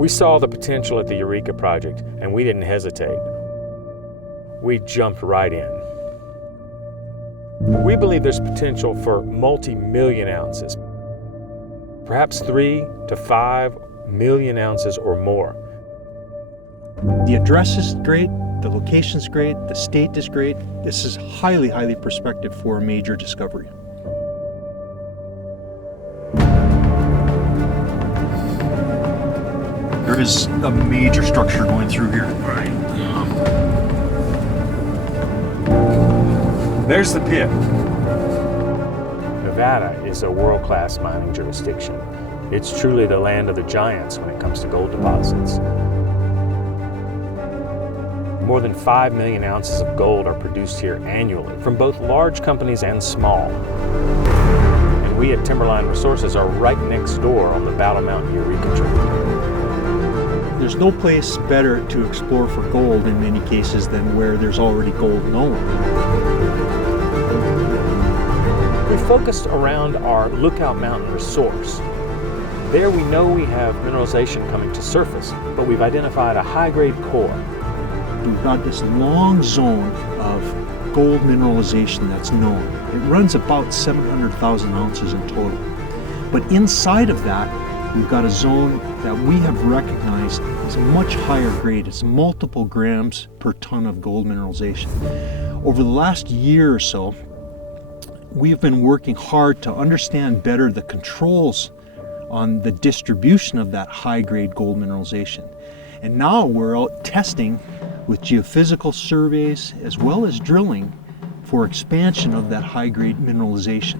We saw the potential at the Eureka project, and we didn't hesitate. We jumped right in. We believe there's potential for multi-million ounces, perhaps 3 to 5 million ounces or more. The address is great, the location's great, the state is great. This is highly, highly prospective for a major discovery. There is a major structure going through here. Right. There's the pit. Nevada is a world-class mining jurisdiction. It's truly the land of the giants when it comes to gold deposits. More than 5 million ounces of gold are produced here annually from both large companies and small. And we at Timberline Resources are right next door on the Battle Mountain Eureka trend. There's no place better to explore for gold in many cases than where there's already gold known. We focused around our Lookout Mountain resource. There we know we have mineralization coming to surface, but we've identified a high-grade core. We've got this long zone of gold mineralization that's known. It runs about 700,000 ounces in total. But inside of that, we've got a zone that we have recognized is much higher grade. It's multiple grams per ton of gold mineralization. Over the last year or so, we have been working hard to understand better the controls on the distribution of that high-grade gold mineralization. And now we're out testing with geophysical surveys as well as drilling for expansion of that high-grade mineralization.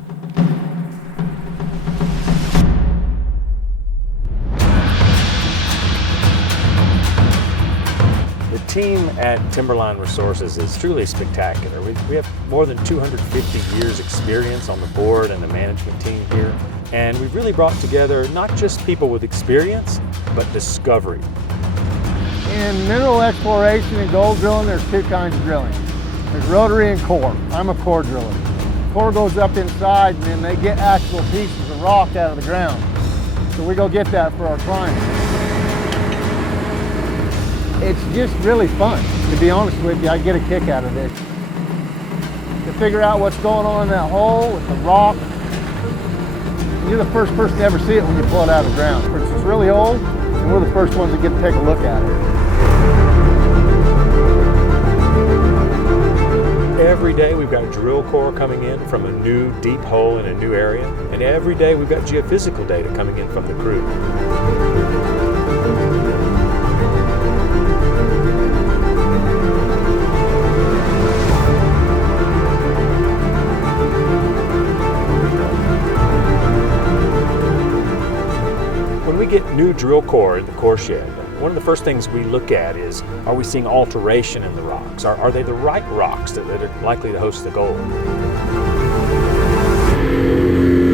The team at Timberline Resources is truly spectacular. We have more than 250 years experience on the board and the management team here. And we've really brought together not just people with experience, but discovery. In mineral exploration and gold drilling, there's two kinds of drilling. There's rotary and core. I'm a core driller. Core goes up inside and then they get actual pieces of rock out of the ground. So we go get that for our clients. It's just really fun, to be honest with you. I get a kick out of this. To figure out what's going on in that hole with the rock. You're the first person to ever see it when you pull it out of the ground. It's really old, and we're the first ones to get to take a look at it. Every day we've got drill core coming in from a new deep hole in a new area, and every day we've got geophysical data coming in from the crew. When we get new drill core in the core shed, one of the first things we look at is, are we seeing alteration in the rocks? Are they the right rocks that are likely to host the gold?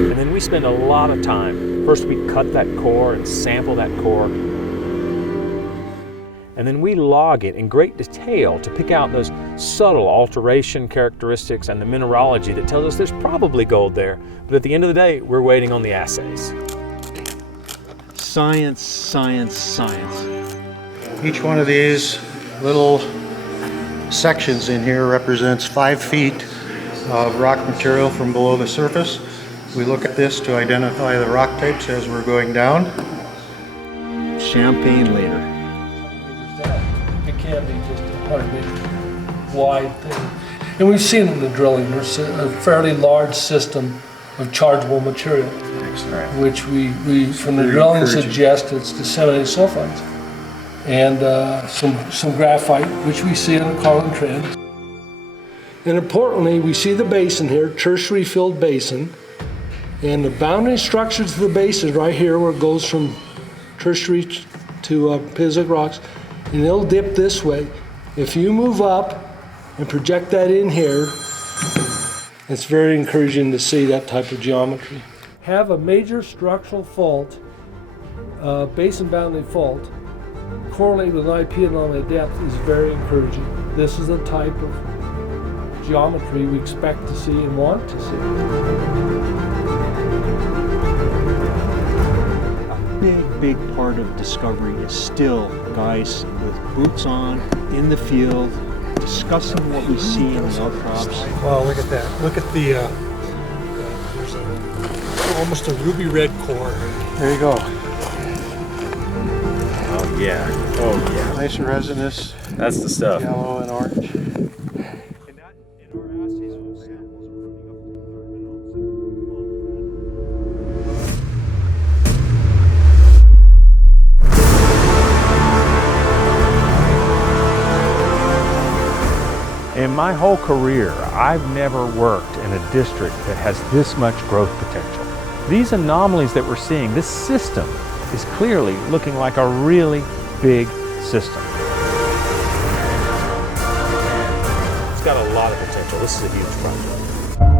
And then we spend a lot of time. First we cut that core and sample that core. And then we log it in great detail to pick out those subtle alteration characteristics and the mineralogy that tells us there's probably gold there. But at the end of the day, we're waiting on the assays. Science, science, science. Each one of these little sections in here represents 5 feet of rock material from below the surface. We look at this to identify the rock types as we're going down. Champagne later. It can't be just a 100-meter wide thing. And we've seen in the drilling, there's a fairly large system of chargeable material, which we from the drilling suggest it's disseminated sulfides. And some graphite, which we see on the Carlin Trend. And importantly, we see the basin here, tertiary filled basin, and the boundary structures of the basin right here where it goes from tertiary to Pisgah rocks, and it'll dip this way. If you move up and project that in here, it's very encouraging to see that type of geometry. Have a major structural fault, basin boundary fault, correlate with an IP anomaly depth is very encouraging. This is the type of geometry we expect to see and want to see. big part of discovery is still guys with boots on, in the field, discussing what we see in the outcrops. Wow, look at that. Look at the, there's almost a ruby red core. There you go. Oh yeah. Oh yeah. Nice resinous That's the stuff. yellow and orange. In my whole career, I've never worked in a district that has this much growth potential. These anomalies that we're seeing, this system is clearly looking like a really big system. It's got a lot of potential. This is a huge project.